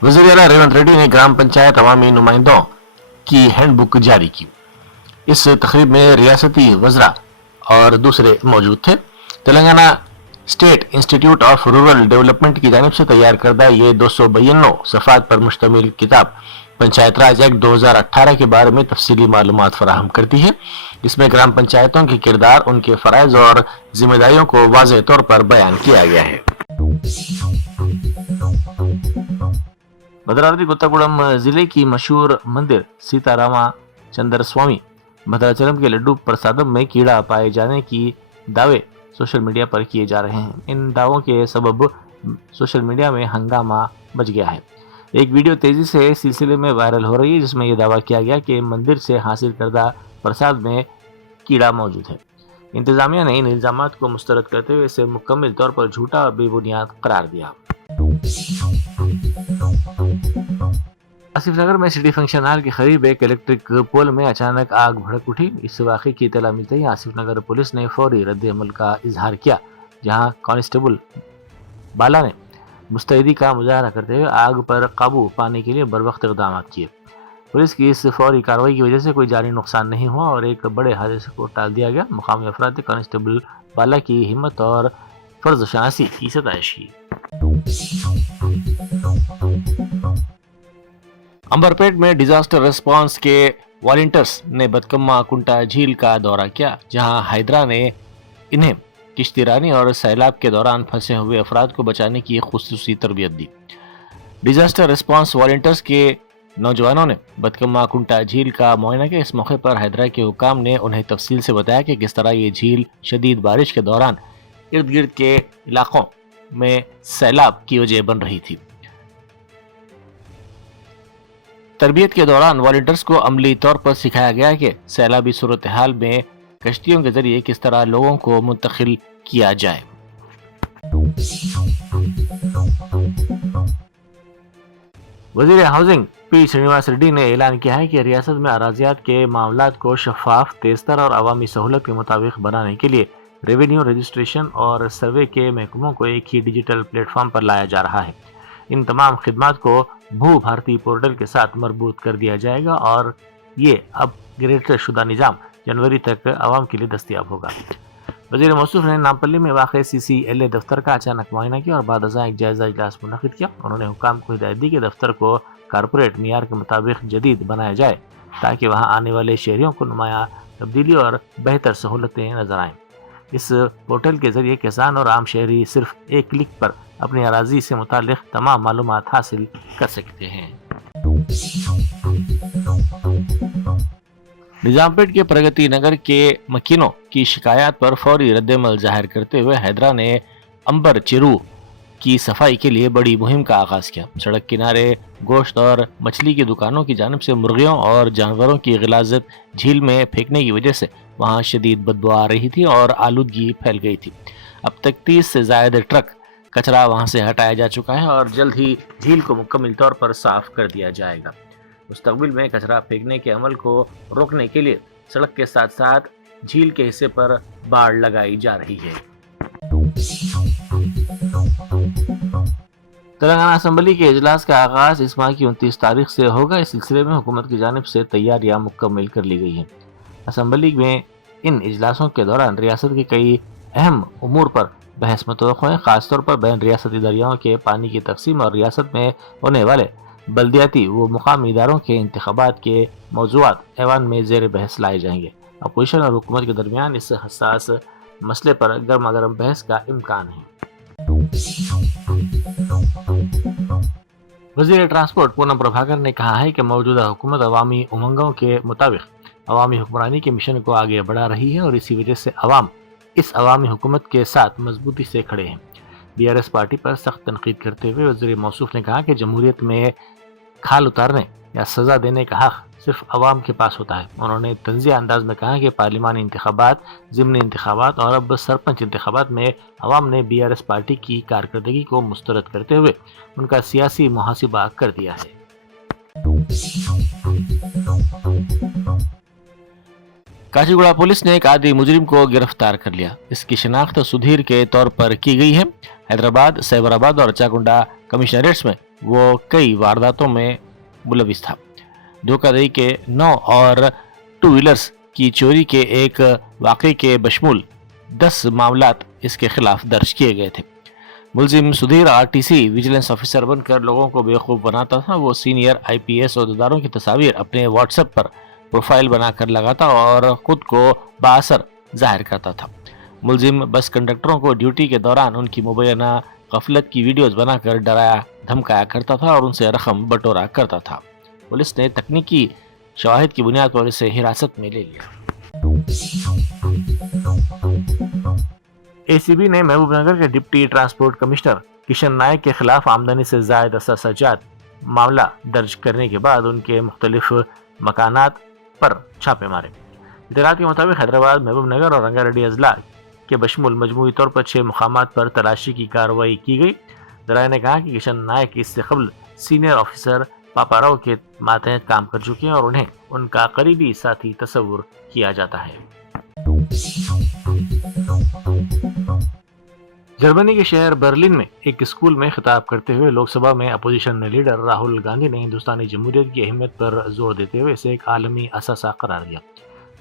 वज़ीर आला रेवंत रेड्डी ने ग्राम पंचायत अवामी नुमाइंदों की हैंडबुक जारी की। इस तकरीब में रियासती वज़रा और दूसरे मौजूद थे। Telangana state institute of rural development की जानिब से तैयार करदा ये 292 सफ़ात पर मुश्तमिल किताब पंचायत राज एक्ट 2018 के बारे में तफसीली मालूमात फराहम करती है। इसमें ग्राम पंचायतों के किरदार, उनके फ़राइज़ और जिम्मेदारियों को वाज़ेह तौर पर बयान किया गया है। भद्रावती कोत्तागुड़म जिले की मशहूर मंदिर सीतारामा चंद्र स्वामी भद्राचलम के लड्डू प्रसादम में कीड़ा पाए जाने की दावे सोशल मीडिया पर किए जा रहे हैं। इन दावों के सबब सोशल मीडिया में हंगामा मच गया है। एक वीडियो तेजी से इस सिलसिले में वायरल हो रही है, जिसमें यह दावा किया गया कि मंदिर से हासिल करदा प्रसाद में कीड़ा मौजूद है। इंतजामिया ने इन इल्जामात को मुस्तरद करते हुए इसे मुकम्मल तौर पर झूठा और बेबुनियाद करार दिया। आसिफ नगर में सिटी फंक्शन हॉल के करीब एक इलेक्ट्रिक पोल में अचानक आग भड़क उठी। इस वाक़े की इत्तला मिलते ही आसिफ नगर पुलिस ने फौरी रद्द-ए-अमल का इजहार किया, जहां कांस्टेबल बाला ने मुस्तैदी का मुजाहरा करते हुए आग पर काबू पाने के लिए बरवक्त इक़दाम किए। पुलिस की इस फौरी कार्रवाई की वजह से कोई जानी नुकसान नहीं हुआ और एक बड़े हादसे को टाल दिया गया। मुकामी अफराद ने कांस्टेबल बाला की हिम्मत और फर्ज शनासी की सताइश की। अंबरपेट में डिजास्टर रिस्पांस के वॉलंटियर्स ने बदकम्मा कुंटा झील का दौरा किया, जहां हाइड्रा ने इन्हें किश्तीरानी और सैलाब के दौरान फंसे हुए अफराद को बचाने की खुसूसी तरबियत दी। डिजास्टर रिस्पांस वॉलंटियर्स के नौजवानों ने बदकम्मा कुंटा झील का मुआयना किया। इस मौके पर हैदरा के हुकाम ने उन्हें तफसील से बताया कि किस तरह ये झील शदीद बारिश के दौरान इर्द गिर्द के इलाकों में सैलाब की वजह बन रही थी। तरबियत के दौरान वॉलंटियर्स को अमली तौर पर सिखाया गया कि सैलाबी सूरत हाल में कश्तियों के जरिए किस तरह लोगों को मुंतकिल किया जाए। वजीर हाउसिंग पी श्रीनिवास रेड्डी ने ऐलान किया है कि रियासत में अराजियात के मामलात को शफाफ, तेजतर और अवामी सहूलत के मुताबिक बनाने के लिए रेवेन्यू रजिस्ट्रेशन और सर्वे के महकमों को एक ही डिजिटल प्लेटफॉर्म पर लाया जा रहा है। इन तमाम खिदमात को भू भारती पोर्टल के साथ मरबूत कर दिया जाएगा और ये अपग्रेड शुदा निज़ाम जनवरी तक आवाम के लिए दस्तयाब होगा। वज़ीर मौसूफ ने नामपल्ली में वाक़ CCLA दफ्तर का अचानक मुआयना किया और बाद अज़ां एक जायज़ा इजलास मुनक़िद किया। उन्होंने हुकाम को हिदायत दी कि दफ्तर को कारपोरेट मियार के मुताबिक जदीद बनाया जाए, ताकि वहाँ आने वाले शहरियों को नुमाया तब्दीली और बेहतर सहूलतें नजर आएँ। इस पोर्टल के जरिए किसान और आम शहरी सिर्फ एक क्लिक पर अपनी अराजी से मुतालिक तमाम मालूमात हासिल कर सकते हैं। निजामपेट के प्रगति नगर के मकीनों की शिकायत पर फौरी रद्द-ए-अमल जाहिर करते हुए हैदरा ने अंबर चिरू की सफाई के लिए बड़ी मुहिम का आगाज किया। सड़क किनारे गोश्त और मछली की दुकानों की जानिब से मुर्गियों और जानवरों की गिलाजत झील में फेंकने की वजह से वहां शदीद बदबू आ रही थी और आलूदगी फैल गई थी। अब तक 30 से ज्यादा ट्रक कचरा वहां से हटाया जा चुका है और जल्द ही झील को मुकम्मल तौर पर साफ कर दिया जाएगा। मुस्तकबिल में कचरा फेंकने के अमल को रोकने के लिए सड़क के साथ साथ झील के हिस्से पर बाड़ लगाई जा रही है। तेलंगाना असम्बली के इजलास का आगाज इस माह की 29 तारीख से होगा। इस सिलसिले में हुकूमत की जानिब से तैयारियां मुकम्मल कर ली गई हैं। असम्बली में इन इजलासों के दौरान रियासत के कई अहम उमूर पर बहस मतवक्को है, खासतौर पर बैन रियासती दरियाओं के पानी की तकसीम और रियासत में होने वाले बल्दियाती व मुकामी इदारों के इंतखाबात के मौज़ूआत ऐवान में ज़ेर बहस लाए जाएंगे। अपोजिशन और हुकूमत के दरमियान इस हसास मसले पर गर्मा गर्म बहस का इम्कान है। वज़ीर ट्रांसपोर्ट पूनम प्रभाकर ने कहा है कि मौजूदा हुकूमत अवामी उमंगों के मुताबिक अवामी हुक्मरानी के मिशन को आगे बढ़ा रही है और इसी वजह से अवाम इस अवामी हुकूमत के साथ मजबूती से खड़े हैं। BRS पार्टी पर सख्त तनकीद करते हुए वज़ीर मौसूफ ने कहा कि जमहूरियत में खाल उतारने या सज़ा देने का हक़ सिर्फ अवाम के पास होता है। उन्होंने तंज़िया अंदाज में कहा कि पार्लिमानी इंतखाबात, ज़िमनी इंतखाबात और अब सरपंच इंतखाबात में अवाम ने BRS पार्टी की कारकर्दगी को मुस्तरद करते हुए उनका सियासी मुहासिबा कर दिया है। काचीगुड़ा पुलिस ने एक आदि मुजरिम को गिरफ्तार कर लिया। इसकी शिनाख्त सुधीर के तौर पर की गई है। हैदराबाद, सैबराबाद और चाकुंडा कमिश्नरेट्स में वो कई वारदातों में मुलविस था। धोखाधड़ी के 9 और 2 व्हीलर्स की चोरी के एक वाक़े के बशमूल 10 मामलात इसके खिलाफ दर्ज किए गए थे। मुलजिम सुधीर आरटीसी विजिलेंस ऑफिसर बनकर लोगों को बेवकूफ़ बनाता था। वो सीनियर आईपीएस अहदेदारों की तस्वीर अपने व्हाट्सएप पर प्रोफाइल बनाकर लगाता और खुद को बाअसर जाहिर करता था। मुलजिम बस कंडक्टरों को ड्यूटी के दौरान उनकी मुबैना गफलत की वीडियोस बनाकर डराया धमकाया करता था और उनसे रकम बटोरा करता था। पुलिस ने तकनीकी शवाहिद की बुनियाद पर इसे हिरासत में ले लिया। एसीबी ने महबूबनगर के डिप्टी ट्रांसपोर्ट कमिश्नर किशन नायक के खिलाफ आमदनी से जायद असासाजात मामला दर्ज करने के बाद उनके मुख्तलिफ मकानात पर छापे मारे। इत्तलात के मुताबिक हैदराबाद, महबूबनगर और रंगारेड्डी अजला के बशमूल मजमूई तौर पर 6 मुकामात पर तलाशी की कार्रवाई की गई। जराये ने कहा कि किशन नायक इससे कबल सीनियर ऑफिसर पापाराव के मातहत काम कर चुके हैं और उन्हें उनका करीबी साथी तस्वुर किया जाता है। जर्मनी के शहर बर्लिन में एक स्कूल में खिताब करते हुए लोकसभा में अपोजिशन लीडर राहुल गांधी ने हिंदुस्तानी जमहूरियत की अहमियत पर जोर देते हुए इसे एक आलमी असासा करार दिया।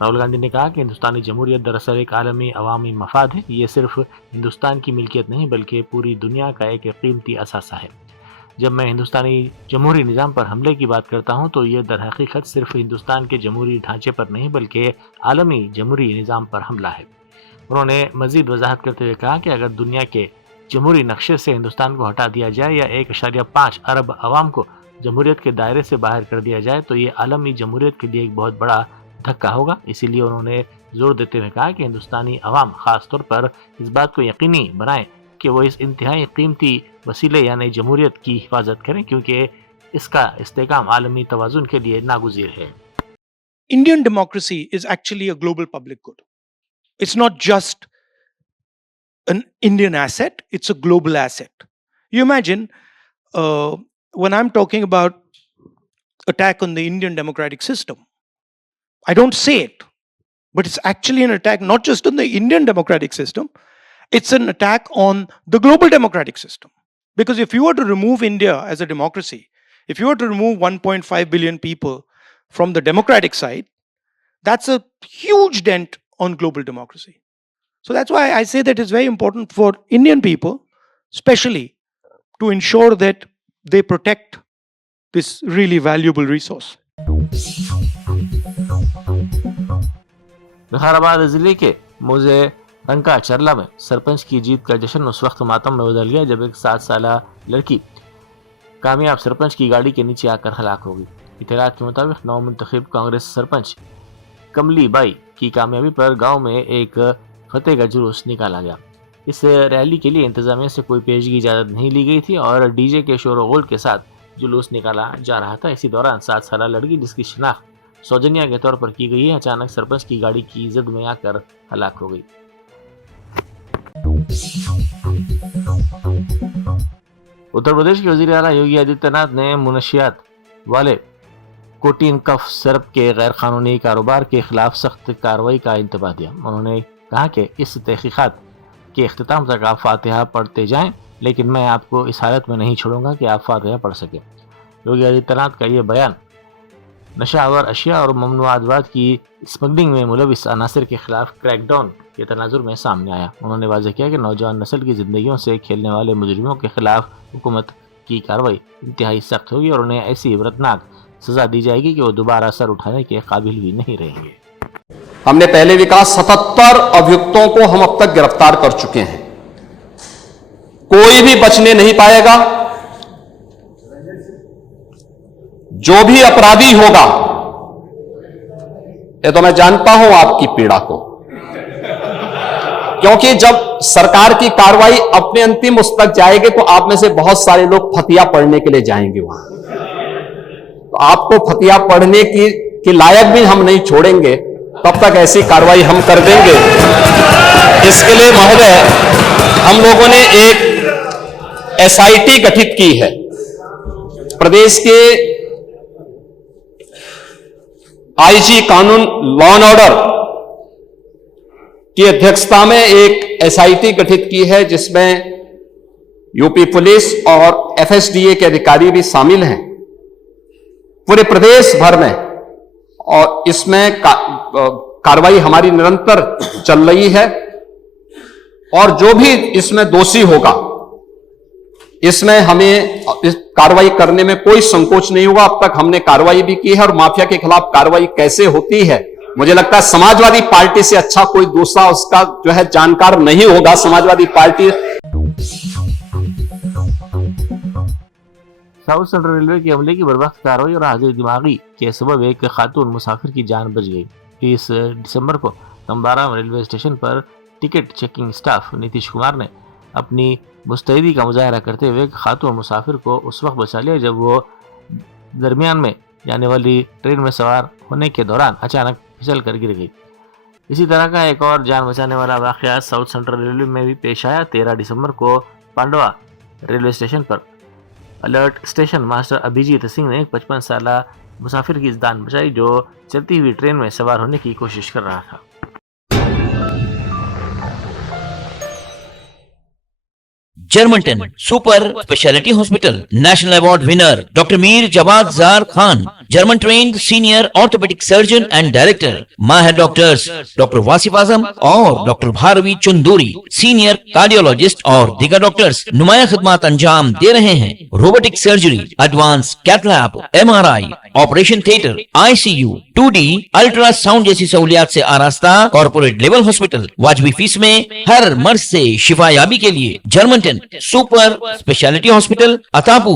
राहुल गांधी ने कहा कि हिंदुस्तानी जमहूरियत दरअसल एक आलमी अवामी मफाद है। ये सिर्फ हिंदुस्तान की मिल्कियत नहीं बल्कि पूरी दुनिया का एक कीमती असासा है। जब मैं हिंदुस्तानी जमहूरी निज़ाम पर हमले की बात करता हूँ तो ये दर हकीकत सिर्फ हिंदुस्तान के जमहूरी ढांचे पर नहीं बल्कि आलमी जमहूरी निज़ाम पर हमला है। उन्होंने मजीद वजाहत करते हुए कहा कि अगर दुनिया के जमहूरी नक्शे से हिंदुस्तान को हटा दिया जाए या 1.5 अरब अवाम को जमहूरियत के दायरे से बाहर कर दिया जाए तो ये आलमी जमहूरियत के लिए एक बहुत बड़ा धक्का होगा। इसीलिए उन्होंने जोर देते हुए कहा कि हिंदुस्तानी अवाम खास तौर पर इस बात को यकीनी बनाएं कि वो इस इंतहाई कीमती वसीले यानी जमहूरियत की हिफाजत करें क्योंकि इसका इस्तेकाम आलमी तवाज़ुन के लिए नागुज़ीर है। Indian democracy is actually a global public good. It's not just an Indian asset, it's a global asset. You imagine when I'm talking about attack on the Indian democratic system, I don't say it, but it's actually an attack not just on the Indian democratic system, it's an attack on the global democratic system. Because if you were to remove India as a democracy, if you were to remove 1.5 billion people from the democratic side, that's a huge dent on global democracy. So that's why I say that it's very important for Indian people, especially, to ensure that they protect this really valuable resource. Vikarabad जिले के मोजे रंका चरला में सरपंच की जीत का जश्न उस वक्त मातम में बदल गया जब एक 7 साल लड़की कामयाब सरपंच की गाड़ी के नीचे आकर हलाक हो गई। इत्तलात के मुताबिक नवमुंतखब कांग्रेस सरपंच कमली बाई की कामयाबी पर गांव में एक फतेह का जुलूस निकाला गया। इस रैली के लिए इंतजामिया से कोई पेशगी इजाज़त नहीं ली गई थी और डीजे के शोर गोल के साथ जुलूस निकाला जा रहा था। इसी दौरान 7 साल लड़की जिसकी शिनाख्त सौजन्या के तौर पर की गई है अचानक सरपंच की गाड़ी की जद में आकर हलाक हो गई। उत्तर प्रदेश के वजीर आला योगी आदित्यनाथ ने मुनशियात वाले कोटीन कफ सिरप के गैर कानूनी कारोबार के खिलाफ सख्त कार्रवाई का इंतबाह दिया। उन्होंने कहा कि इस तहकीकात के अख्तिताम तक आप फातिहा पढ़ते जाएं, लेकिन मैं आपको इस हालत में नहीं छोड़ूंगा कि आप फातिहा पढ़ सकें। योगी आदित्यनाथ का ये बयान नशावर अशिया और ममनुआत की स्मगलिंग में मुलविस अनासर के खिलाफ क्रैकडाउन के तनाजुर में सामने आया। उन्होंने वाज़ेह किया कि नौजवान नस्ल की ज़िंदगियों से खेलने वाले मुजरिमों के खिलाफ हुकूमत की कार्रवाई इंतहाई सख्त होगी और उन्हें ऐसी इबरतनाक सज़ा दी जाएगी कि वो दोबारा सर उठाने के काबिल भी नहीं रहेंगे। हमने पहले भी कहा 77 अभियुक्तों को हम अब तक गिरफ्तार कर चुके हैं, कोई भी बचने नहीं पाएगा। जो भी अपराधी होगा, ये तो मैं जानता हूं आपकी पीड़ा को, क्योंकि जब सरकार की कार्रवाई अपने अंतिम उस तक जाएगी तो आप में से बहुत सारे लोग फतिया पढ़ने के लिए जाएंगे वहां, तो आपको फतिया पढ़ने के लायक भी हम नहीं छोड़ेंगे, तब तक ऐसी कार्रवाई हम कर देंगे। इसके लिए महोदय हम लोगों ने एक एसआईटी गठित की है। प्रदेश के आईजी कानून लॉ एंड ऑर्डर की अध्यक्षता में एक एसआईटी गठित की है, जिसमें यूपी पुलिस और एफएसडीए के अधिकारी भी शामिल हैं पूरे प्रदेश भर में, और इसमें कार्रवाई हमारी निरंतर चल रही है। और जो भी इसमें दोषी होगा, इसमें हमें इस कार्रवाई करने में कोई संकोच नहीं होगा। अब तक हमने कार्रवाई भी की है, और माफिया के खिलाफ कार्रवाई कैसे होती है, मुझे लगता है समाजवादी पार्टी से अच्छा कोई दूसरा उसका जो है जानकार नहीं होगा। Samajwadi party south central railway के अमले की बर्वक्त कार्रवाई और हाजिर दिमागी के सबब एक खातून मुसाफिर की जान बच गई। 30 दिसंबर को तमदारा रेलवे स्टेशन पर ticket checking staff Nitish Kumar ने अपनी मुस्तैदी का मुजाहरा करते हुए एक खातून मुसाफिर को उस वक्त बचा लिया जब वो दरमियान में जाने वाली ट्रेन में सवार होने के दौरान अचानक फिसल कर गिर गई। इसी तरह का एक और जान बचाने वाला वाक़या साउथ सेंट्रल रेलवे में भी पेश आया। 13 दिसंबर को पांडवा रेलवे स्टेशन पर alert station master Abhijit Singh ने एक 55 साला मुसाफिर की जान बचाई जो चलती हुई ट्रेन में सवार होने की कोशिश कर रहा था। Germanton super speciality hospital national award winner doctor Mir Jawad Jar Khan, German trained senior orthopaedic surgeon and director, माहिर डॉक्टर्स डॉक्टर वासिफ आजम और doctor Bharvi Chanduri, senior cardiologist और दीगर डॉक्टर्स नुमाया खिदमत अंजाम दे रहे हैं। Robotic surgery, advance cath lab, MRI, operation theatre, ICU, 2D ultrasound जैसी सहूलियात से आरास्ता कॉर्पोरेट लेवल हॉस्पिटल, वाजबी फीस में हर मर्ज से शिफायाबी के लिए Germanton super speciality hospital, Attapur,